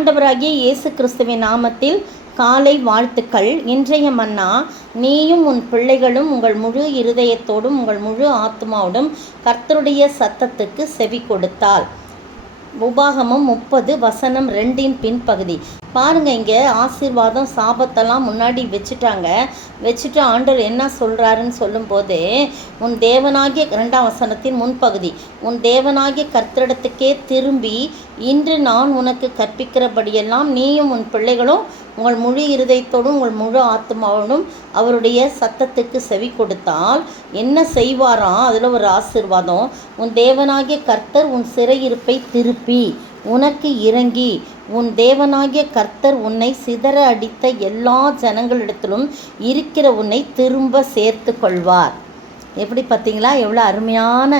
ஆண்டவராகிய இயேசு கிறிஸ்துவின் நாமத்தில் காலை வாழ்த்துக்கள். இன்றைய மன்னா, நீயும் உன் பிள்ளைகளும் உங்கள் முழு இருதயத்தோடும் உங்கள் முழு ஆத்மாவோடும் கர்த்தருடைய சத்தத்துக்கு செவி கொடுத்தால். உபாகமம் 30:2 பின்பகுதி. பாருங்கள், இங்கே ஆசீர்வாதம் சாபத்தெல்லாம் முன்னாடி வச்சுட்டு ஆண்டவர் என்ன சொல்கிறாருன்னு சொல்லும்போது, உன் தேவனாகிய 2ஆம் வசனத்தின் முன்பகுதி, உன் தேவனாகிய கர்த்தரிடத்துக்கே திரும்பி இன்று நான் உனக்கு கற்பிக்கிறபடியெல்லாம் நீயும் உன் பிள்ளைகளும் உங்கள் முழு இருதயத்தோடும் உங்கள் முழு ஆத்மாவோடும் அவருடைய சத்தத்துக்கு செவி கொடுத்தால் என்ன செய்வாராம்? அதில் ஒரு ஆசீர்வாதம். உன் தேவனாகிய கர்த்தர் உன் சிறையிருப்பை திருப்பி உனக்கு இறங்கி உன் தேவனாகிய கர்த்தர் உன்னை சிதற அடித்த எல்லா ஜனங்களிடத்திலும் இருக்கிற உன்னை திரும்ப சேர்த்து கொள்வார். எப்படி பார்த்தீங்களா? எவ்வளோ அருமையான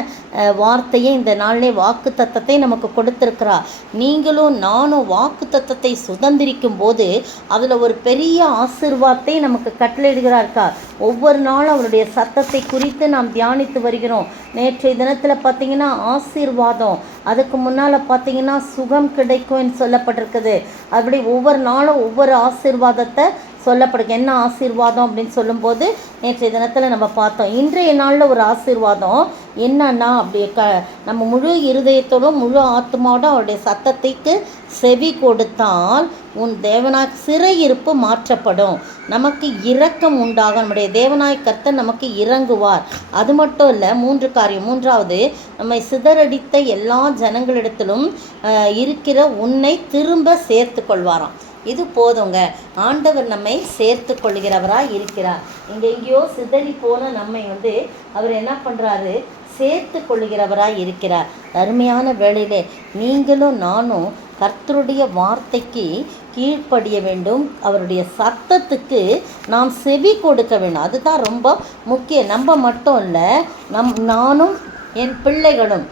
வார்த்தையை இந்த நாளிலே வாக்கு தத்தத்தை நமக்கு கொடுத்துருக்கிறா. நீங்களும் நானும் வாக்கு தத்தத்தை சுதந்திரிக்கும் போது அதில் ஒரு பெரிய ஆசீர்வாதத்தை நமக்கு கட்டளையிடுகிறார்க்கா. ஒவ்வொரு நாளும் அவருடைய சத்தத்தை குறித்து நாம் தியானித்து வருகிறோம். நேற்றைய தினத்தில் பார்த்திங்கன்னா ஆசீர்வாதம், அதுக்கு முன்னால் பார்த்திங்கன்னா சுகம் கிடைக்கும்னு சொல்லப்பட்டிருக்குது. அப்படி ஒவ்வொரு நாளும் ஒவ்வொரு ஆசீர்வாதத்தை சொல்லப்படுது. என்ன ஆசீர்வாதம் அப்படின்னு சொல்லும்போது நேற்றைய தினத்தில் நம்ம பார்த்தோம். இன்றைய நாளில் ஒரு ஆசீர்வாதம் என்னன்னா, அப்படி நம்ம முழு இருதயத்தோடும் முழு ஆத்மாவோடும் அவருடைய சத்தத்துக்கு செவி கொடுத்தால் உன் தேவனாய் சிறையிருப்பு மாற்றப்படும், நமக்கு இரக்கம் உண்டாகும், நம்முடைய தேவனாய் கர்த்தர் நமக்கு இறங்குவார். அது மட்டும் இல்லை, 3 காரியம். மூன்றாவது, நம்மை சிதறடித்த எல்லா ஜனங்களிடத்திலும் இருக்கிற உன்னை திரும்ப சேர்த்து கொள்வாராம். இது போதுங்க. ஆண்டவர் நம்மை சேர்த்து கொள்கிறவராக இருக்கிறார். எங்கெங்கேயோ சிதறி போன நம்மை அவர் என்ன பண்ணுறாரு? சேர்த்து கொள்கிறவராக இருக்கிறார். அருமையான வேளையிலே நீங்களும் நானும் கர்த்தருடைய வார்த்தைக்கு கீழ்ப்படிய வேண்டும். அவருடைய சத்தத்துக்கு நாம் செவி கொடுக்க வேண்டும். அதுதான் ரொம்ப முக்கியம். நம்ம மட்டும் இல்லை, நானும் என் பிள்ளைகளும்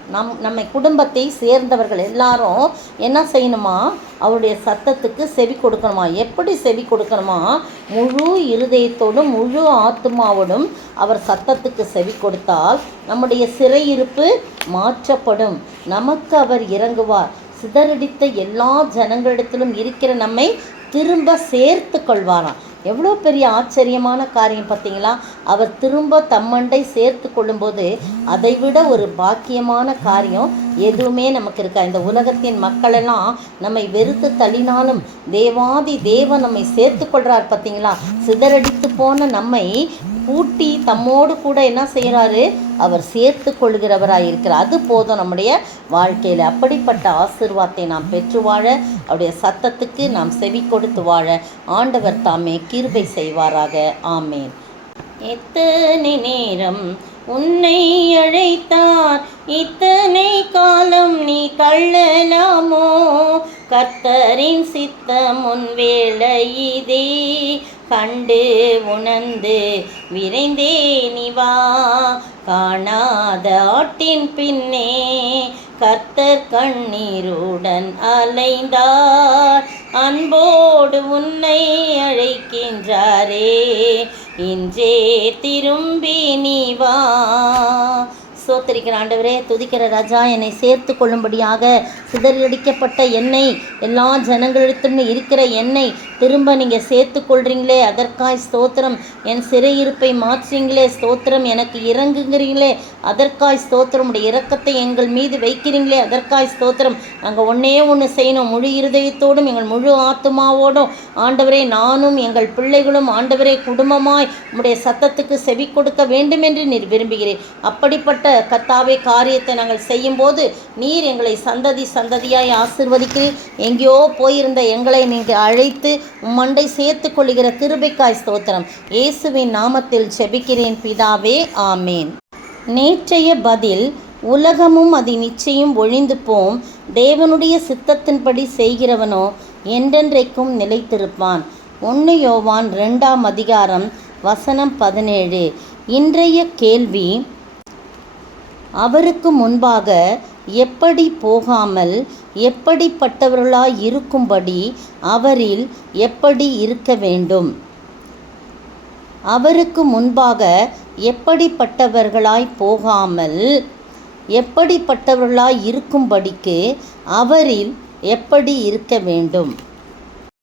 நம்மை குடும்பத்தை சேர்ந்தவர்கள் எல்லாரும் என்ன செய்யணுமா? அவருடைய சத்தத்துக்கு செவி கொடுக்கணுமா? எப்படி செவி கொடுக்கணுமா? முழு இருதயத்தோடும் முழு ஆத்மாவோடும் அவர் சத்தத்துக்கு செவி கொடுத்தால் நம்முடைய சிறையிருப்பு மாற்றப்படும், நமக்கு அவர் இறங்குவார். சிதறடித்த எல்லா ஜனங்களிடத்திலும் இருக்கிற நம்மை திரும்ப சேர்த்து கொள்வாராம். எவ்வளோ பெரிய ஆச்சரியமான காரியம் பார்த்தீங்களா? அவர் திரும்ப தம்மண்டை சேர்த்து கொள்ளும்போது அதைவிட ஒரு பாக்கியமான காரியம் எதுவுமே நமக்கு இருக்கா. இந்த உலகத்தின் மக்களெல்லாம் நம்மை வெறுத்து தள்ளினாலும் தேவாதி தேவன் நம்மை சேர்த்து கொள்கிறார். பார்த்தீங்களா? சிதறடித்து போன நம்மை கூட்டி தம்மோடு கூட என்ன செய்கிறாரு? அவர் சேர்த்து கொள்கிறவராக இருக்கிறார். அது போதும் நம்முடைய வாழ்க்கையில். அப்படிப்பட்ட ஆசீர்வாதத்தை நாம் பெற்று வாழ, அவருடைய சத்தத்துக்கு நாம் செவி கொடுத்து வாழ ஆண்டவர் தாமே கிருபை செய்வாராக. ஆமேன். எத்தனை நேரம் உன்னை அழைத்தார், இத்தனை காலம் நீ தள்ளலாமோ? கர்த்தரின் சித்தம் உன் வேளை இதே, கண்டு உணர்ந்து விரைந்தே நீ வா. காணாத ஆட்டின் பின்னே கர்த்தர் கண்ணீருடன் அலைந்தார், அன்போடு உன்னை அழைக்கின்றாரே, இன்றே திரும்பி நீ வா. ஸ்தோத்திரிக்கிற ஆண்டவரே, துதிக்கிற ராஜா, என்னை சேர்த்து கொள்ளும்படியாக சிதறடிக்கப்பட்ட என்னை, எல்லா ஜனங்களிடத்திலும் இருக்கிற என்னை திரும்ப நீங்கள் சேர்த்து கொள்கிறீங்களே, அதற்காய் ஸ்தோத்திரம். என் சிறையிருப்பை மாற்றுறீங்களே, ஸ்தோத்திரம். எனக்கு இறங்குங்கிறீங்களே, அதற்காய் ஸ்தோத்திரம். உடைய இரக்கத்தை எங்கள் மீது வைக்கிறீங்களே, அதற்காய் ஸ்தோத்திரம். நாங்கள் ஒன்று செய்யணும், முழு இருதயத்தோடும் எங்கள் முழு ஆத்மாவோடும் ஆண்டவரே, நானும் எங்கள் பிள்ளைகளும் ஆண்டவரே குடும்பமாய் உம்முடைய சத்தத்துக்கு செவி கொடுக்க வேண்டும் என்று நீர் விரும்புகிறேன். அப்படிப்பட்ட கர்த்தாவே காரியத்தை நாங்கள் செய்யும்போது நீர் எங்களை சந்ததி சந்ததியாய் ஆசீர்வதிக்கிறீர். எங்கேயோ போயிருந்த எங்களை நீங்கள் அழைத்து மண்டை சேர்த்து கொள்கிற கிருபைக்காய் ஸ்தோத்திரம். இயேசுவின் நாமத்தில் ஜெபிக்கிறேன் பிதாவே, ஆமேன். நேற்றைய பதில், உலகமும் அது நிச்சயம் ஒழிந்து போம், தேவனுடைய சித்தத்தின்படி செய்கிறவனோ என்றென்றைக்கும் நிலைத்திருப்பான். 1 யோவான் 2ஆம் அதிகாரம் வசனம் 17. இன்றைய கேள்வி, அவருக்கு முன்பாக எப்படி போகாமல் எப்படிப்பட்டவர்களாய் இருக்கும்படி அவரில் எப்படி இருக்க வேண்டும்? அவருக்கு முன்பாக எப்படிப்பட்டவர்களாய் போகாமல் எப்படிப்பட்டவர்களாய் இருக்கும்படிக்கு அவரில் எப்படி இருக்க வேண்டும்?